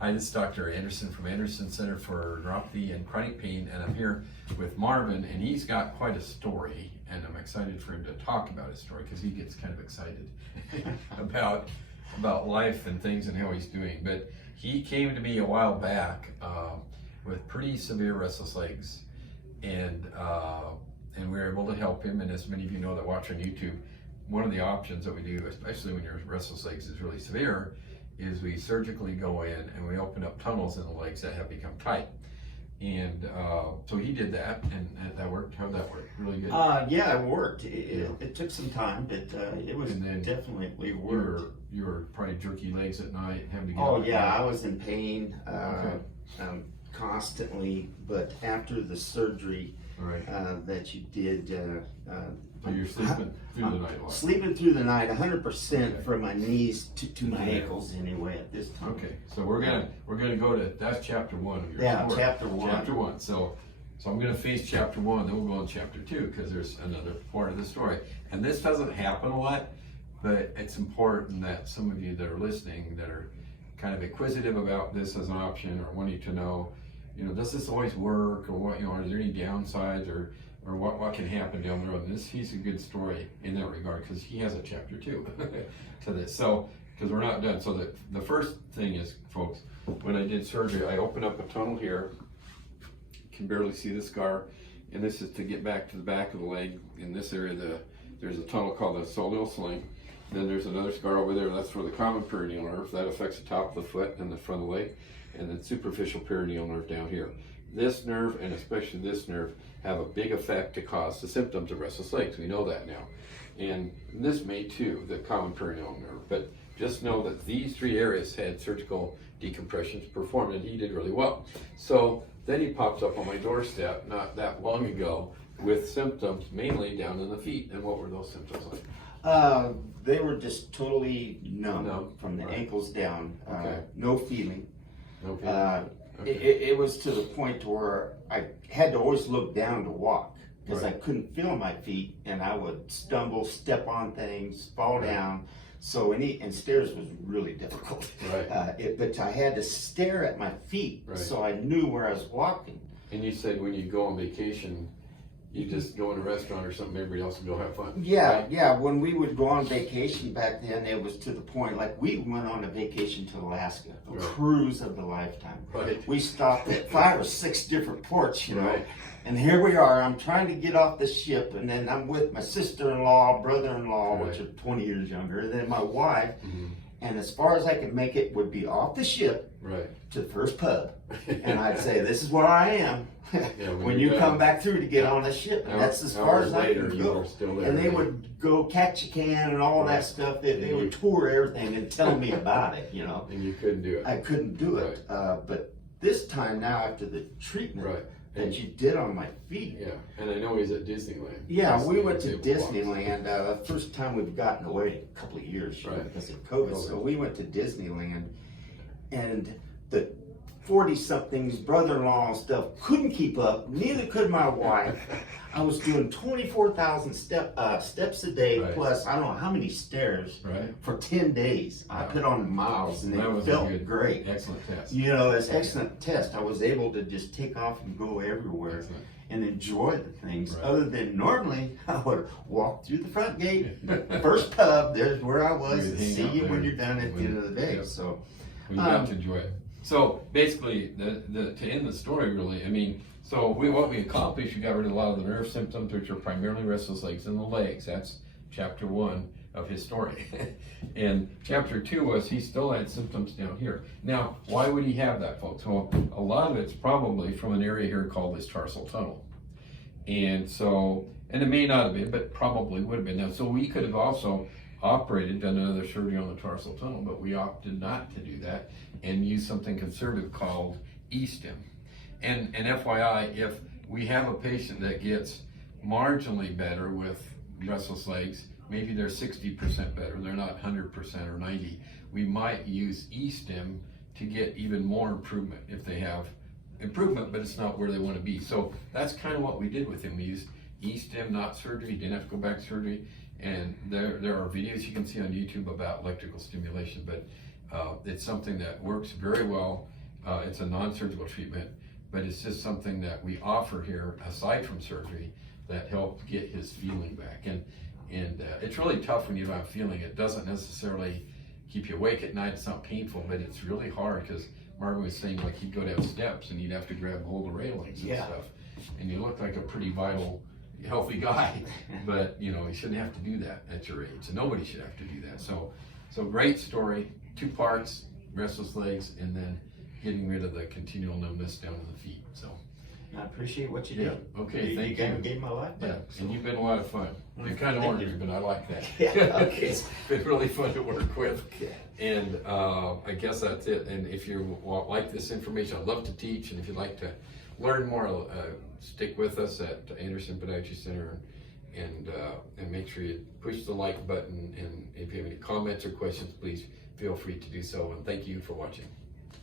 Hi, this is Dr. Anderson from Anderson Center for Neuropathy and Chronic Pain, and I'm here with Marvin, and he's got quite a story, and I'm excited for him to talk about his story because he gets kind of excited about life and things and how he's doing. But he came to me a while back with pretty severe restless legs, and we were able to help him. And as many of you know that watch on YouTube, one of the options that we do, especially when your restless legs is really severe, is we surgically go in and we open up tunnels in the legs that have become tight. And so he did that, and that worked. How'd that work? Really good? Yeah, it worked. It took some time, but it was definitely worked. You were probably jerky legs at night, having to get Oh yeah, I was in pain constantly, but after the surgery that you did, so you're sleeping through the night a lot. Sleeping through the night, 100% from my knees to my ankles anyway at this time. Okay, so we're gonna go to, that's chapter 1 of your story. Chapter 1. Chapter 1. So I'm gonna face chapter 1, then we'll go on chapter 2 because there's another part of the story. And this doesn't happen a lot, but it's important that some of you that are listening that are kind of inquisitive about this as an option or wanting to know, does this always work, or what, are there any downsides, or what can happen down the road? And he's a good story in that regard because he has a chapter 2 to this. So, because we're not done. So the first thing is, folks, when I did surgery, I opened up a tunnel here. You can barely see the scar, and this is to get back to the back of the leg. In this area, there's a tunnel called the soleal sling. Then there's another scar over there. That's for the common perineal nerve. That affects the top of the foot and the front of the leg, and then superficial perineal nerve down here. This nerve, and especially this nerve, have a big effect to cause the symptoms of restless legs. We know that now. And this may too, the common perineal nerve. But just know that these 3 areas had surgical decompressions performed, and he did really well. So then he pops up on my doorstep not that long ago with symptoms mainly down in the feet. And what were those symptoms like? They were just totally numb from the ankles down. No feeling. No feeling. It was to the point where I had to always look down to walk because I couldn't feel my feet, and I would stumble, step on things, fall down. So and stairs was really difficult. But I had to stare at my feet so I knew where I was walking. And you said when you go on vacation, you just go in a restaurant or something, everybody else would go have fun. Yeah. When we would go on vacation back then, it was to the point, like we went on a vacation to Alaska, a cruise of the lifetime. We stopped at 5 or 6 different ports, and here we are. I'm trying to get off the ship, and then I'm with my sister-in-law, brother-in-law, which are 20 years younger, and then my wife. And as far as I could make it would be off the ship to the first pub. And I'd say, this is where I am when you come back through to get on the ship. And that's as far as I could go. And they would go catch a can and all that stuff. They would tour everything and tell me about it, And you couldn't do it. I couldn't do it. But this time now, after the treatment that you did on my feet. Yeah, and I know he's at Disneyland. Yeah, we went to Disneyland. First time we've gotten away in a couple of years because of COVID. So we went to Disneyland, and the 40-somethings, brother-in-law and stuff, couldn't keep up. Neither could my wife. I was doing 24,000 steps a day, plus I don't know how many stairs for 10 days. I put on miles, and it felt great. Excellent test. It's excellent test. I was able to just take off and go everywhere and enjoy the things. Other than normally, I would walk through the front gate, first pub, there's where I was, and see you when you're done at the end of the day. So we got to enjoy it. So basically, to end the story, really, so what we accomplished, you got rid of a lot of the nerve symptoms, which are primarily restless legs in the legs. That's chapter 1 of his story. And chapter 2 was he still had symptoms down here. Now, why would he have that, folks? Well, a lot of it's probably from an area here called this tarsal tunnel. And it may not have been, but probably would have been. Now, so we could have also done another surgery on the tarsal tunnel, but we opted not to do that and use something conservative called E-stim. And FYI, if we have a patient that gets marginally better with restless legs, maybe they're 60% better, they're not 100% or 90%, we might use E-stim to get even more improvement if they have improvement, but it's not where they want to be. So that's kind of what we did with him. We used E-stim, not surgery, didn't have to go back to surgery. And there are videos you can see on YouTube about electrical stimulation, but It's something that works very well. It's a non-surgical treatment, but it's just something that we offer here aside from surgery that helped get his feeling back. And it's really tough when you don't have feeling. It doesn't necessarily keep you awake at night. It's not painful, but it's really hard because Marvin was saying like he'd go down steps and he'd have to grab hold of railings and stuff. And you look like a pretty vital, healthy guy, but you know, you shouldn't have to do that at your age. And nobody should have to do that. So great story, 2 parts, restless legs, and then getting rid of the continual numbness down in the feet. So I appreciate what you did. Okay, thank you. You gave my life back. Yeah, and you've been a lot of fun. You're kind of ornery, but I like that. Yeah, okay. It's been really fun to work with. And I guess that's it. And if you like this information, I'd love to teach. And if you'd like to learn more, stick with us at Anderson Podiatry Center, and make sure you push the like button. And if you have any comments or questions, please feel free to do so. And thank you for watching.